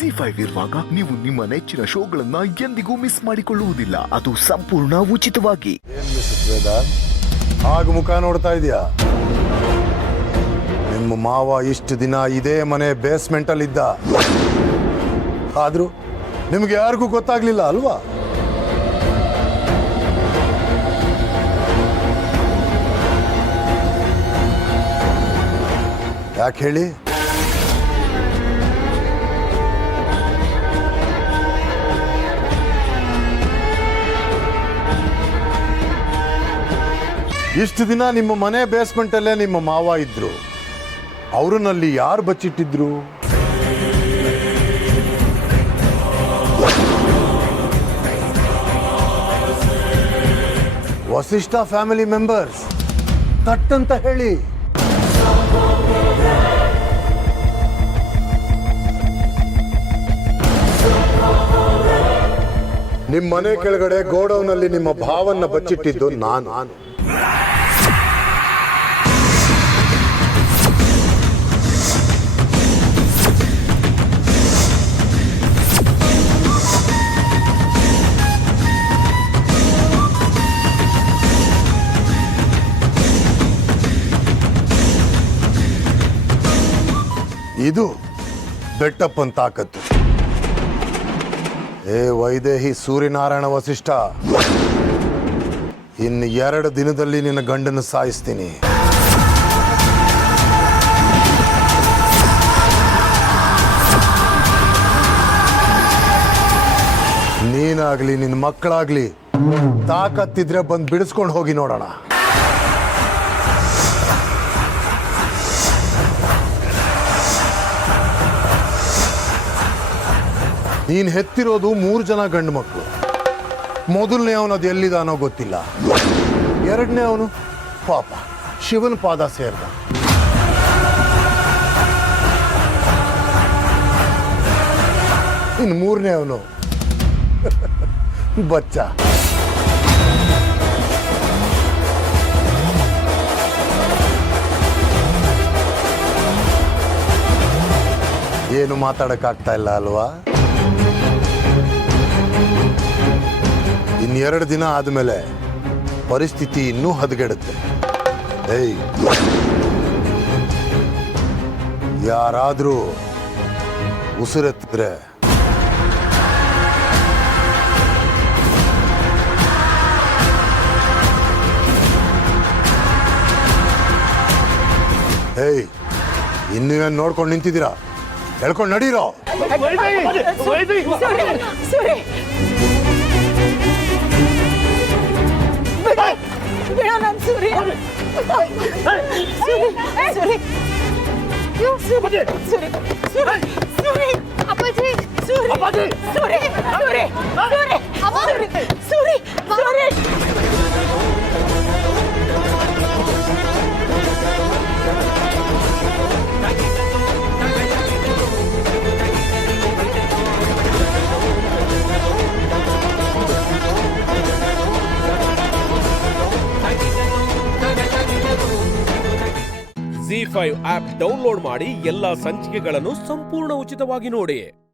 ZEE5 ಇರುವಾಗ ನೀವು ನಿಮ್ಮ ನೆಚ್ಚಿನ ಶೋಗಳನ್ನ ಎಂದಿಗೂ ಮಿಸ್ ಮಾಡಿಕೊಳ್ಳುವುದಿಲ್ಲ. ಅದು ಸಂಪೂರ್ಣ ಉಚಿತವಾಗಿ. ಆಗ ಮುಖ ನೋಡ್ತಾ ಇದೀಯಾ? ನಿಮ್ಮ ಮಾವ ಇಷ್ಟು ದಿನ ಇದೇ ಮನೆ ಬೇಸ್ಮೆಂಟ್ ಅಲ್ಲಿ ಇದ್ದ. ಆದ್ರೂ ನಿಮ್ಗೆ ಯಾರಿಗೂ ಗೊತ್ತಾಗ್ಲಿಲ್ಲ ಅಲ್ವಾ? ಯಾಕೆ ಹೇಳಿ? ಇಷ್ಟು ದಿನ ನಿಮ್ಮ ಮನೆ ಬೇಸ್ಮೆಂಟ್ ಅಲ್ಲೇ ನಿಮ್ಮ ಮಾವ ಇದ್ರು. ಅವ್ರನ್ನಲ್ಲಿ ಯಾರು ಬಚ್ಚಿಟ್ಟಿದ್ರು? Vasishtha family members. ತಟ್ಟಂತ ಹೇಳಿ. ನಿಮ್ಮ ಮನೆ ಕೆಳಗಡೆ ಗೋಡೌನಲ್ಲಿ ನಿಮ್ಮ ಭಾವನ್ನ ಬಚ್ಚಿಟ್ಟಿದ್ದು ನಾನು. ಇದು ಬೆಟ್ಟಪ್ಪನ್ ತಾಕತ್ತು. ಏ ವೈದೇಹಿ ಸೂರ್ಯನಾರಾಯಣ ವಸಿಷ್ಠ, ಇನ್ನು 2 ದಿನದಲ್ಲಿ ನಿನ್ನ ಗಂಡನ್ನು ಸಾಯಿಸ್ತೀನಿ. ನೀನಾಗ್ಲಿ ನಿನ್ನ ಮಕ್ಕಳಾಗ್ಲಿ ತಾಕತ್ತಿದ್ರೆ ಬಂದು ಬಿಡಿಸ್ಕೊಂಡು ಹೋಗಿ ನೋಡೋಣ. ನೀನ್ ಹೆತ್ತಿರೋದು 3 ಜನ ಗಂಡು ಮಕ್ಕಳು. ಮೊದಲನೇ ಅವನು ಅದು ಎಲ್ಲಿದಾನೋ ಗೊತ್ತಿಲ್ಲ. 2ನೇ ಅವನು ಪಾಪ ಶಿವನ ಪಾದ ಸೇರ್ದ. ಇನ್ನು 3ನೇ ಅವನು ಬಚ್ಚ. ಏನು ಮಾತಾಡಕ್ಕಾಗ್ತಾ ಇಲ್ಲ ಅಲ್ವಾ? ಇನ್ನು 2 ದಿನ ಆದಮೇಲೆ ಪರಿಸ್ಥಿತಿ ಇನ್ನೂ ಹದಗೆಡುತ್ತೆ. ಏಯ್, ಯಾರಾದರೂ ಉಸಿರೆತ್ತಿದ್ರೆ ಏಯ್, ಇನ್ನೂ ಏನು ನೋಡ್ಕೊಂಡು ನಿಂತಿದ್ದೀರಾ? ಹೇಳ್ಕೊಂಡು ನಡೀರೋ. ZEE5 ಆಪ್ ಡೌನ್ಲೋಡ್ ಮಾಡಿ ಎಲ್ಲಾ ಸಂಚಿಕೆಗಳನ್ನು ಸಂಪೂರ್ಣ ಉಚಿತವಾಗಿ ನೋಡಿ.